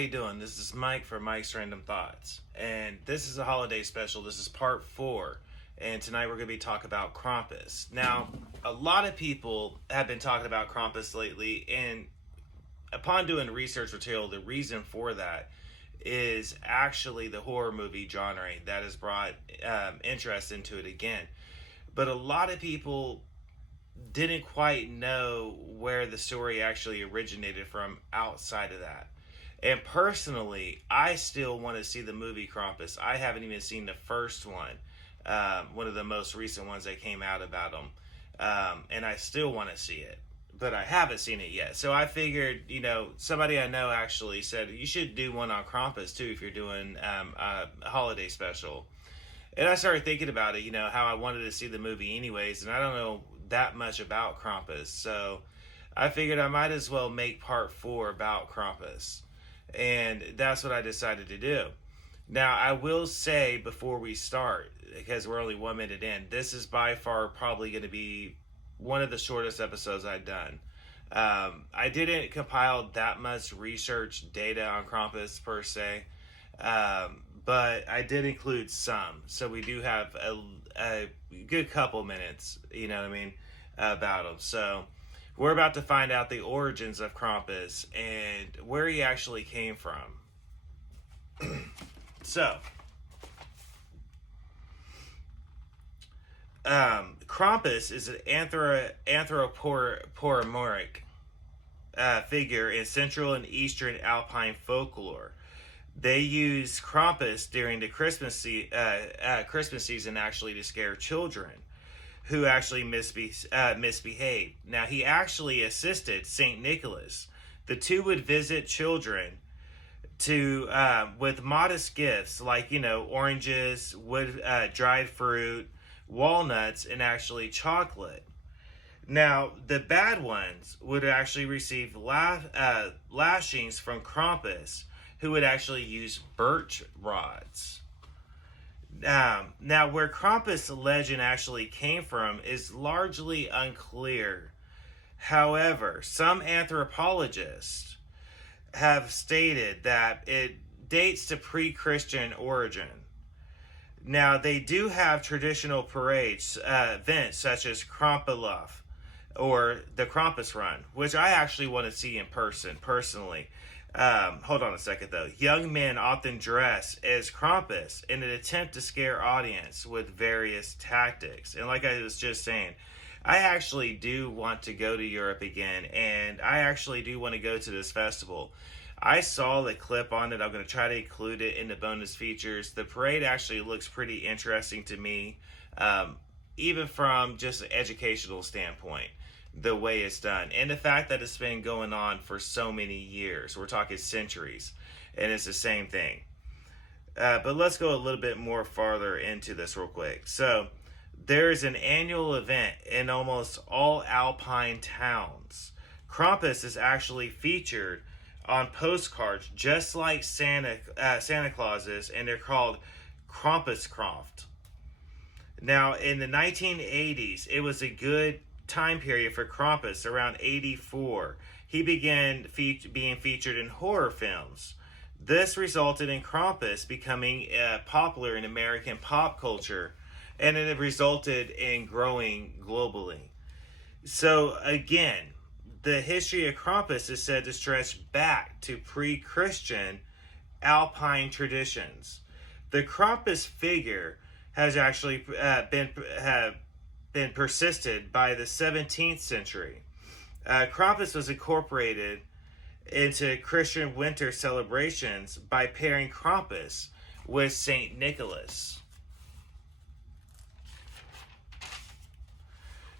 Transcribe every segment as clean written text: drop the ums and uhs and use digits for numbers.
you doing? This is Mike for Mike's Random Thoughts, and this is a holiday special. This is part 4, and tonight we're going to be talking about Krampus. Now, a lot of people have been talking about Krampus lately, and upon doing research material, the reason for that is actually the horror movie genre that has brought interest into it again. But a lot of people didn't quite know where the story actually originated from outside of that. And personally, I still want to see the movie Krampus. I haven't even seen the first one of the most recent ones that came out about him. And I still want to see it, but I haven't seen it yet. So I figured, somebody I know actually said, you should do one on Krampus too if you're doing a holiday special. And I started thinking about it, how I wanted to see the movie anyways, and I don't know that much about Krampus, so I figured I might as well make part 4 about Krampus, and that's what I decided to do. Now, I will say before we start, because we're only 1 minute in, this is by far probably going to be one of the shortest episodes I've done. I didn't compile that much research data on Krampus per se, but I did include some, so we do have a good couple minutes, about him. So we're about to find out the origins of Krampus and where he actually came from. So, Krampus is an anthropomorphic figure in Central and Eastern Alpine folklore. They use Krampus during the Christmas season actually to scare children who actually misbehave. Now, he actually assisted Saint Nicholas. The two would visit children with modest gifts like oranges, dried fruit, walnuts, and actually chocolate. Now, the bad ones would actually receive lashings from Krampus, who would actually use birch rods. Now, where Krampus legend actually came from is largely unclear. However, some anthropologists have stated that it dates to pre-Christian origin. Now, they do have traditional parades, events such as Krampus or the Krampus Run, which I actually want to see in person, personally. Hold on a second though. Young men often dress as Krampus in an attempt to scare audience with various tactics. And like I was just saying, I actually do want to go to Europe again, and I actually do want to go to this festival. I saw the clip on it. I'm going to try to include it in the bonus features. The parade actually looks pretty interesting to me, even from just an educational standpoint, the way it's done. And the fact that it's been going on for so many years. We're talking centuries, and it's the same thing. But let's go a little bit more farther into this real quick. So, there's an annual event in almost all Alpine towns. Krampus is actually featured on postcards just like Santa Claus is, and they're called Krampuskraft. Now, in the 1980s, it was a good time period for Krampus. Around 84, he began being featured in horror films. This resulted in Krampus becoming popular in American pop culture, and it resulted in growing globally. So again, the history of Krampus is said to stretch back to pre-Christian Alpine traditions. The Krampus figure has actually been persisted by the 17th century. Krampus was incorporated into Christian winter celebrations by pairing Krampus with Saint Nicholas.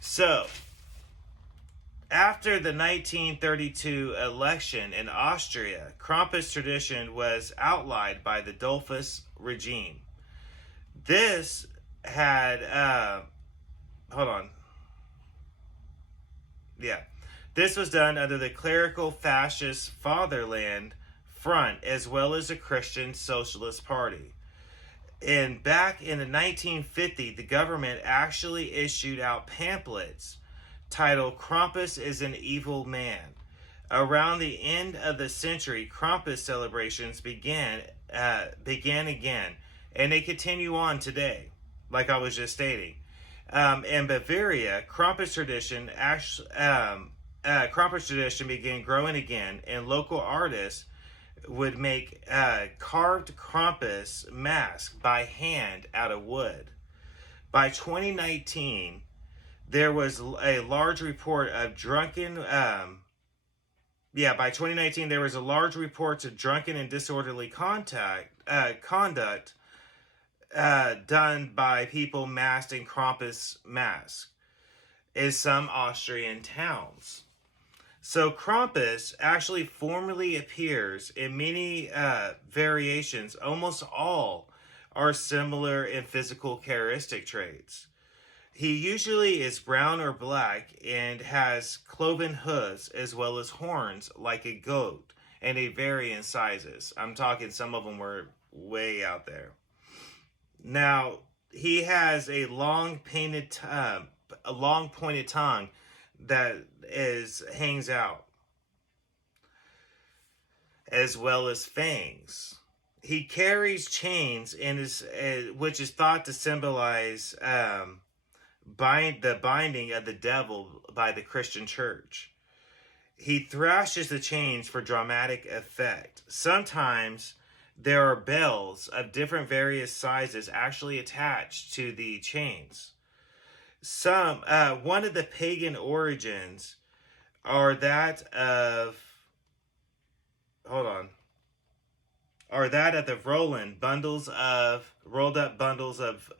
So, after the 1932 election in Austria, Krampus tradition was outlawed by the Dolphus regime. This had, This was done under the clerical fascist Fatherland Front as well as the Christian Socialist Party. And back in the 1950s, the government actually issued out pamphlets titled Krampus is an Evil Man, Around the end of the century, Krampus celebrations began again, and they continue on today, like I was just stating. In Bavaria, Krampus tradition began growing again, and local artists would make carved Krampus masks by hand out of wood. By 2019, there was a large report of by 2019, there was a large report of drunken and disorderly conduct done by people masked in Krampus masks in some Austrian towns. So Krampus actually formally appears in many variations. Almost all are similar in physical characteristic traits. He usually is brown or black and has cloven hooves as well as horns like a goat, and they vary in sizes. I'm talking some of them were way out there. Now, he has a long pointed tongue that hangs out, as well as fangs. He carries chains which is thought to symbolize the binding of the devil by the Christian church. He thrashes the chains for dramatic effect. Sometimes there are bells of different various sizes actually attached to the chains. One of the pagan origins are that of the rolled up bundles of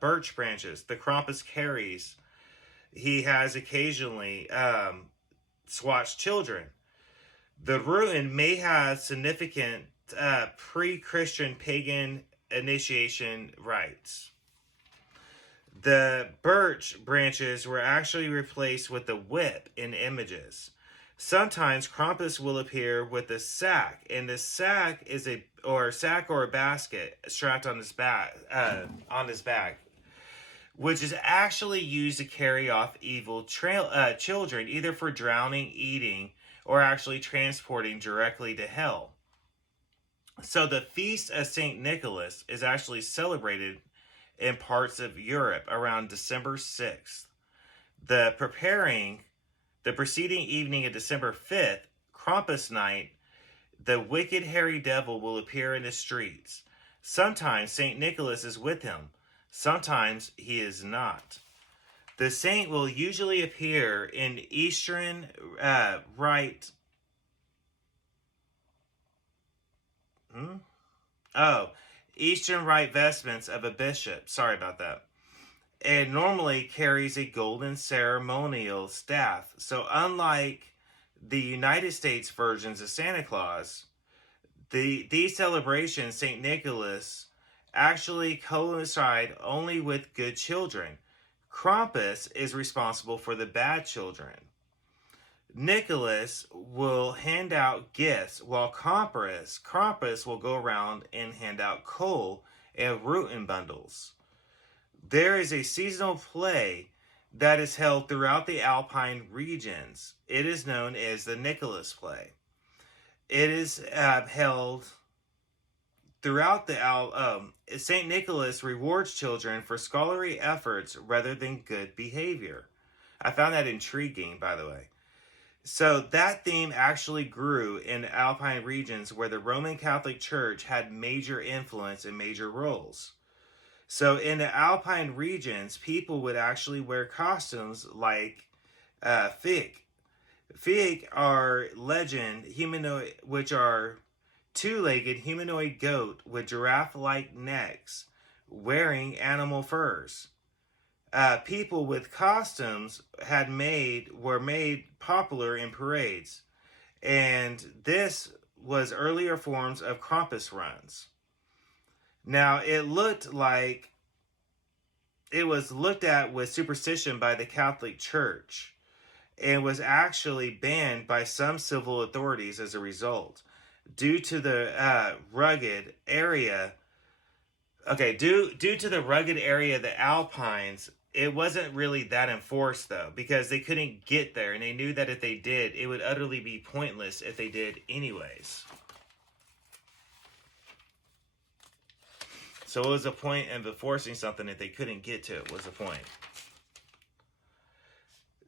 birch branches the Krampus carries. He has occasionally swatched children. The ruin may have significant pre-Christian pagan initiation rites. The birch branches were actually replaced with the whip in images. Sometimes Krampus will appear with a sack, and the sack is a basket strapped on his back, which is actually used to carry off evil children, either for drowning, eating, or actually transporting directly to hell. So the feast of Saint Nicholas is actually celebrated in parts of Europe around December 6th. The preceding evening of December 5th, Krampus night, the wicked hairy devil will appear in the streets. Sometimes St. Nicholas is with him. Sometimes he is not. The saint will usually appear in Eastern Rite vestments of a bishop. Sorry about that. And normally carries a golden ceremonial staff. So unlike the United States versions of Santa Claus, these celebrations, St. Nicholas, actually coincide only with good children. Krampus is responsible for the bad children. Nicholas will hand out gifts, while Krampus will go around and hand out coal and root bundles. There is a seasonal play that is held throughout the Alpine regions. It is known as the Nicholas Play. It is held throughout the St. Nicholas rewards children for scholarly efforts rather than good behavior. I found that intriguing, by the way. So that theme actually grew in the Alpine regions where the Roman Catholic Church had major influence and major roles. So in the Alpine regions, people would actually wear costumes like fig. Fig are which are two-legged humanoid goat with giraffe-like necks, wearing animal furs. People with costumes were made popular in parades, and this was earlier forms of Krampus runs. Now, it was looked at with superstition by the Catholic Church and was actually banned by some civil authorities as a result, due to the rugged area. Due to the rugged area of the Alpines, it wasn't really that enforced though, because they couldn't get there, and they knew that if they did, it would utterly be pointless if they did anyways. So what was the point of enforcing something if they couldn't get to it? Was the point?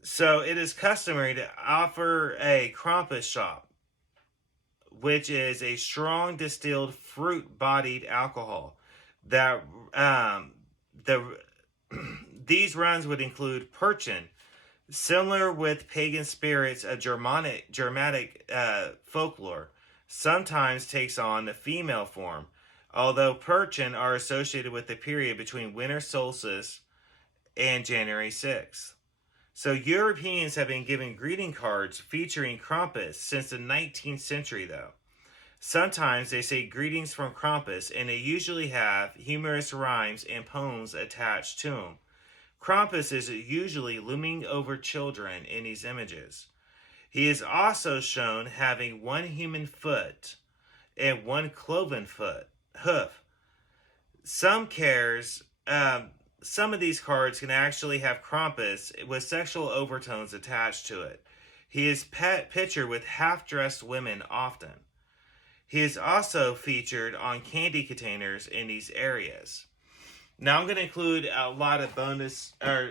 So it is customary to offer a Krampus shop, which is a strong distilled fruit-bodied alcohol. That these runs would include Perchen, similar with pagan spirits of Germanic folklore. Sometimes takes on the female form, although Perchen are associated with the period between winter solstice and January 6th. So Europeans have been given greeting cards featuring Krampus since the 19th century, though. Sometimes they say greetings from Krampus, and they usually have humorous rhymes and poems attached to them. Krampus is usually looming over children in these images. He is also shown having one human foot and one cloven hoof. Some of these cards can actually have Krampus with sexual overtones attached to it. He is pictured with half-dressed women often. He is also featured on candy containers in these areas. Now I'm going to include a lot of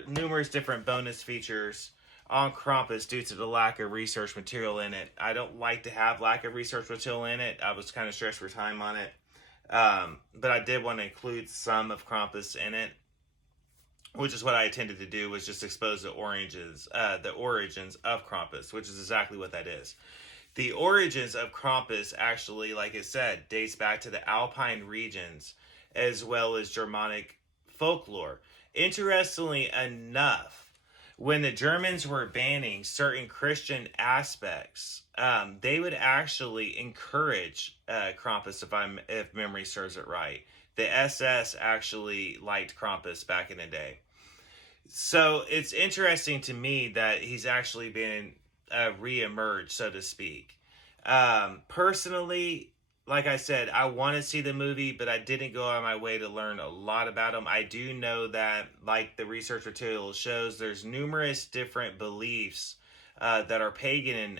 numerous different bonus features on Krampus due to the lack of research material in it. I don't like to have lack of research material in it. I was kind of stressed for time on it. But I did want to include some of Krampus in it, which is what I intended to do, was just expose the origins of Krampus, which is exactly what that is. The origins of Krampus actually, like I said, dates back to the Alpine regions as well as Germanic folklore. Interestingly enough, when the Germans were banning certain Christian aspects, they would actually encourage Krampus, if memory serves it right. The SS actually liked Krampus back in the day. So it's interesting to me that he's actually been re-emerged, so to speak. Personally, like I said, I want to see the movie, but I didn't go on my way to learn a lot about him. I do know that, like the research material shows, there's numerous different beliefs that are pagan in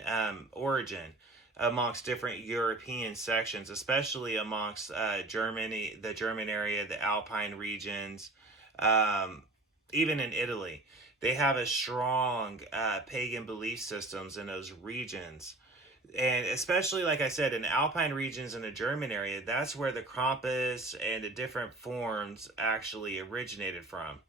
origin amongst different European sections, especially amongst Germany, the German area, the Alpine regions, even in Italy. They have a strong pagan belief systems in those regions. And especially, like I said, in the Alpine regions in the German area, that's where the Krampus and the different forms actually originated from.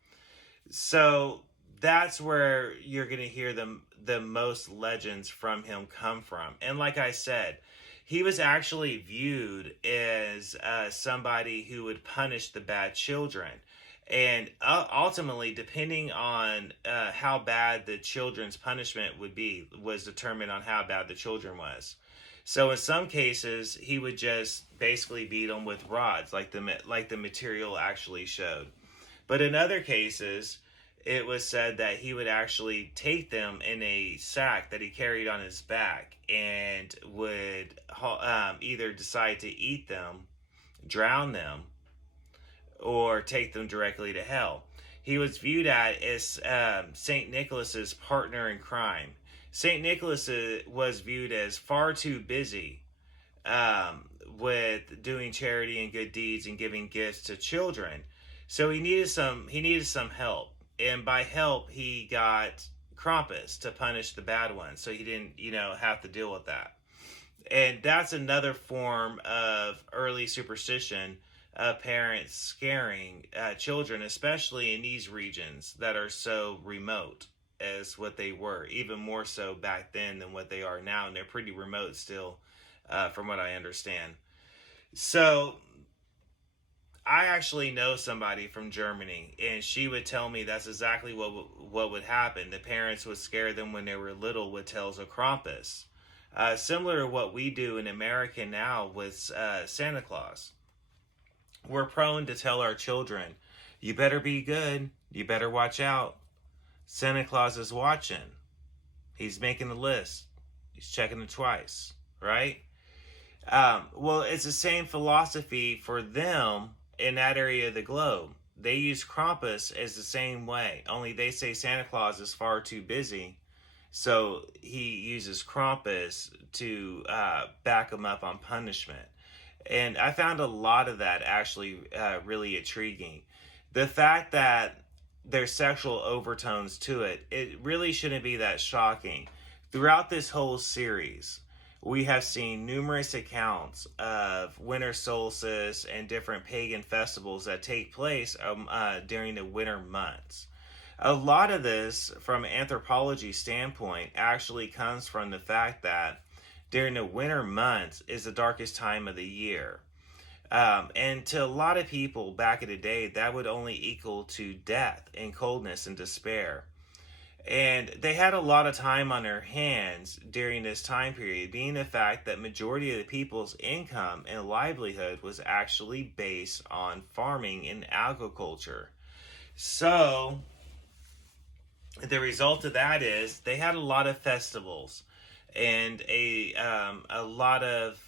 So that's where you're going to hear the most legends from him come from. And like I said, he was actually viewed as somebody who would punish the bad children. And ultimately, depending on how bad the children's punishment would be, was determined on how bad the children was. So in some cases, he would just basically beat them with rods, like the material actually showed. But in other cases, it was said that he would actually take them in a sack that he carried on his back and would either decide to eat them, drown them, or take them directly to hell. He was viewed as St. Nicholas's partner in crime. St. Nicholas was viewed as far too busy with doing charity and good deeds and giving gifts to children. So he needed some help. And by help, he got Krampus to punish the bad ones, so he didn't, have to deal with that. And that's another form of early superstition of parents scaring children, especially in these regions that are so remote as what they were, even more so back then than what they are now. And they're pretty remote still, from what I understand. So I actually know somebody from Germany, and she would tell me that's exactly what would happen. The parents would scare them when they were little with tales of Krampus. Similar to what we do in America now with Santa Claus. We're prone to tell our children, you better be good, you better watch out. Santa Claus is watching. He's making a list. He's checking it twice, right? Well, it's the same philosophy for them in that area of the globe. they use Krampus as the same way, only they say Santa Claus is far too busy, so he uses Krampus to back him up on punishment. And I found a lot of that actually really intriguing. The fact that there's sexual overtones to it, it really shouldn't be that shocking. Throughout this whole series, we have seen numerous accounts of winter solstice and different pagan festivals that take place during the winter months. A lot of this, from an anthropology standpoint, actually comes from the fact that during the winter months is the darkest time of the year. And to a lot of people back in the day, that would only equal to death and coldness and despair. And they had a lot of time on their hands during this time period, being the fact that majority of the people's income and livelihood was actually based on farming and agriculture. So the result of that is they had a lot of festivals and a lot of,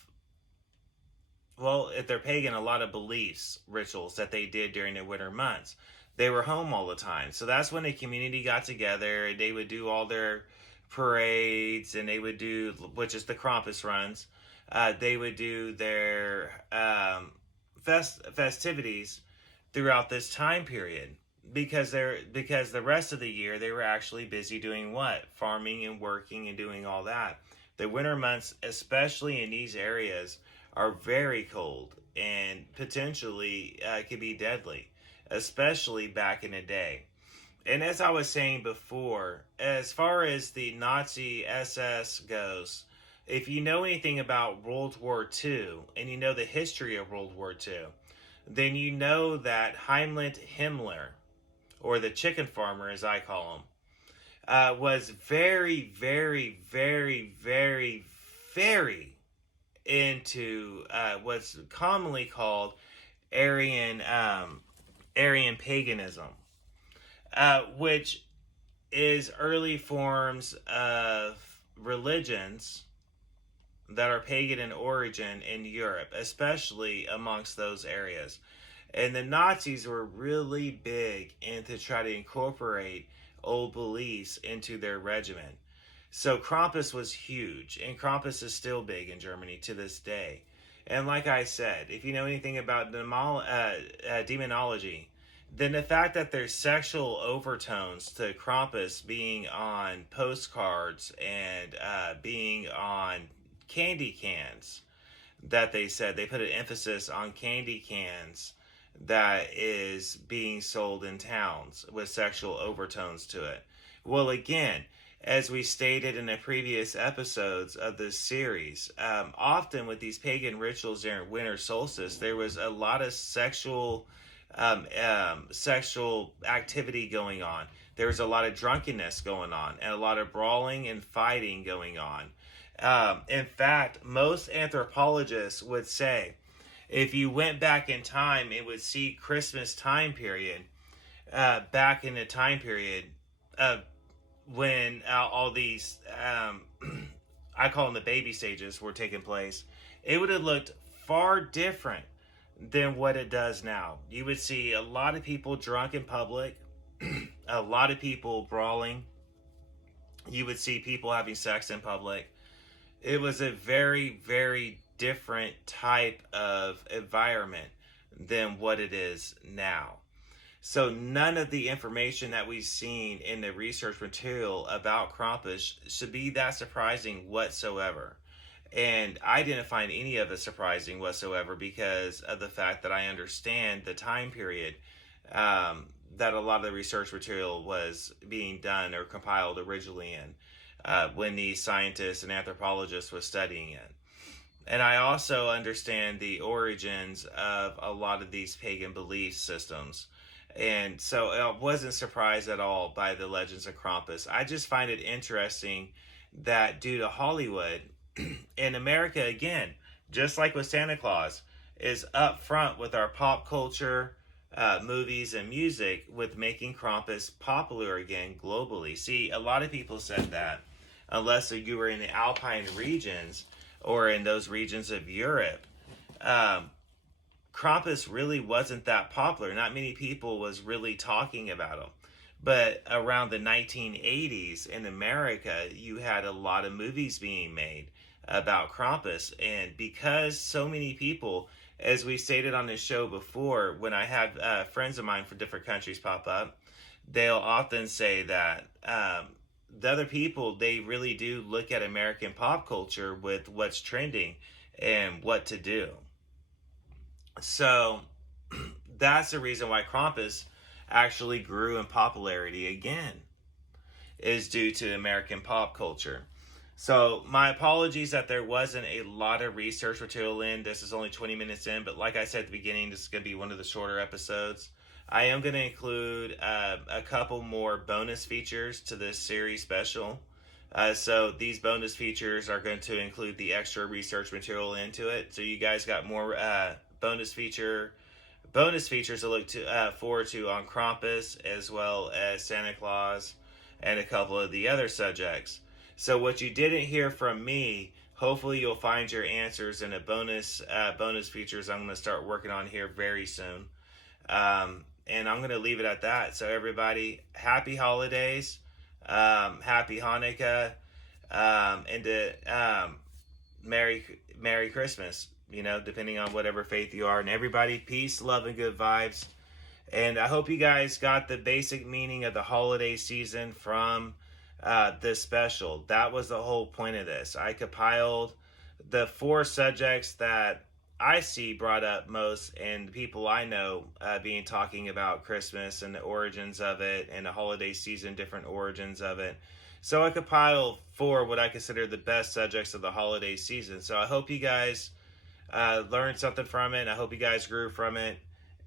well, if they're pagan, a lot of beliefs, rituals that they did during the winter months. They were home all the time. So that's when the community got together and they would do all their parades, and they would do, which is the Krampus runs. They would do their festivities throughout this time period because the rest of the year they were actually busy doing what? Farming and working and doing all that. The winter months, especially in these areas, are very cold and potentially could be deadly, especially back in the day. And as I was saying before, as far as the Nazi SS goes, if you know anything about World War II and you know the history of World War II, then you know that Heinrich Himmler, or the chicken farmer as I call him, was very, very, very, very, very into what's commonly called Aryan paganism, which is early forms of religions that are pagan in origin in Europe, especially amongst those areas. And the Nazis were really big into try to incorporate old beliefs into their regimen. So Krampus was huge, and Krampus is still big in Germany to this day. And like I said, if you know anything about demonology, then the fact that there's sexual overtones to Krampus being on postcards and being on candy cans, that they said they put an emphasis on candy cans that is being sold in towns with sexual overtones to it. Well, again, as we stated in the previous episodes of this series, often with these pagan rituals during winter solstice, there was a lot of sexual activity going on. There was a lot of drunkenness going on, and a lot of brawling and fighting going on. In fact, most anthropologists would say, if you went back in time and would see Christmas time period, back in the time period when all these, I call them the baby stages, were taking place, it would have looked far different than what it does now. You would see a lot of people drunk in public, a lot of people brawling. You would see people having sex in public. It was a very, very different type of environment than what it is now. So none of the information that we've seen in the research material about Krampus should be that surprising whatsoever. And I didn't find any of it surprising whatsoever because of the fact that I understand the time period that a lot of the research material was being done or compiled originally in when the scientists and anthropologists were studying it. And I also understand the origins of a lot of these pagan belief systems. And so I wasn't surprised at all by the Legends of Krampus. I just find it interesting that due to Hollywood, in America, again, just like with Santa Claus, is up front with our pop culture, movies, and music with making Krampus popular again globally. See, a lot of people said that unless you were in the Alpine regions or in those regions of Europe, Krampus really wasn't that popular. Not many people was really talking about him. But around the 1980s in America, you had a lot of movies being made about Krampus. And because so many people, as we stated on this show before, when I have friends of mine from different countries pop up, they'll often say that the other people, they really do look at American pop culture with what's trending and what to do. So that's the reason why Krampus actually grew in popularity again, is due to American pop culture. So my apologies that there wasn't a lot of research material in. This is only 20 minutes in, but like I said at the beginning, this is going to be one of the shorter episodes. I am going to include a couple more bonus features to this series special. So these bonus features are going to include the extra research material into it. So you guys got more bonus features to look to forward to on Krampus, as well as Santa Claus and a couple of the other subjects. So what you didn't hear from me, hopefully you'll find your answers in a bonus features I'm going to start working on here very soon. And I'm going to leave it at that. So everybody, happy holidays, happy Hanukkah, and Merry Christmas, depending on whatever faith you are. And everybody, peace, love, and good vibes. And I hope you guys got the basic meaning of the holiday season from this special. That was the whole point of this. I compiled the 4 subjects that I see brought up most, and people I know being talking about Christmas and the origins of it, and the holiday season, different origins of it. So I compiled 4 what I consider the best subjects of the holiday season. So I hope you guys learned something from it. I hope you guys grew from it.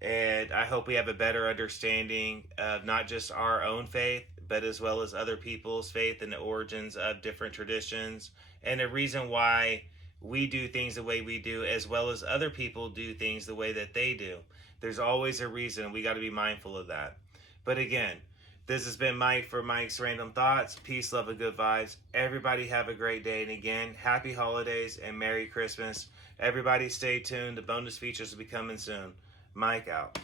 And I hope we have a better understanding of not just our own faith, but as well as other people's faith and the origins of different traditions, and the reason why we do things the way we do, as well as other people do things the way that they do. There's always a reason. We got to be mindful of that. But again, this has been Mike for Mike's Random Thoughts. Peace, love, and good vibes. Everybody have a great day. And again, happy holidays and Merry Christmas. Everybody stay tuned. The bonus features will be coming soon. Mike out.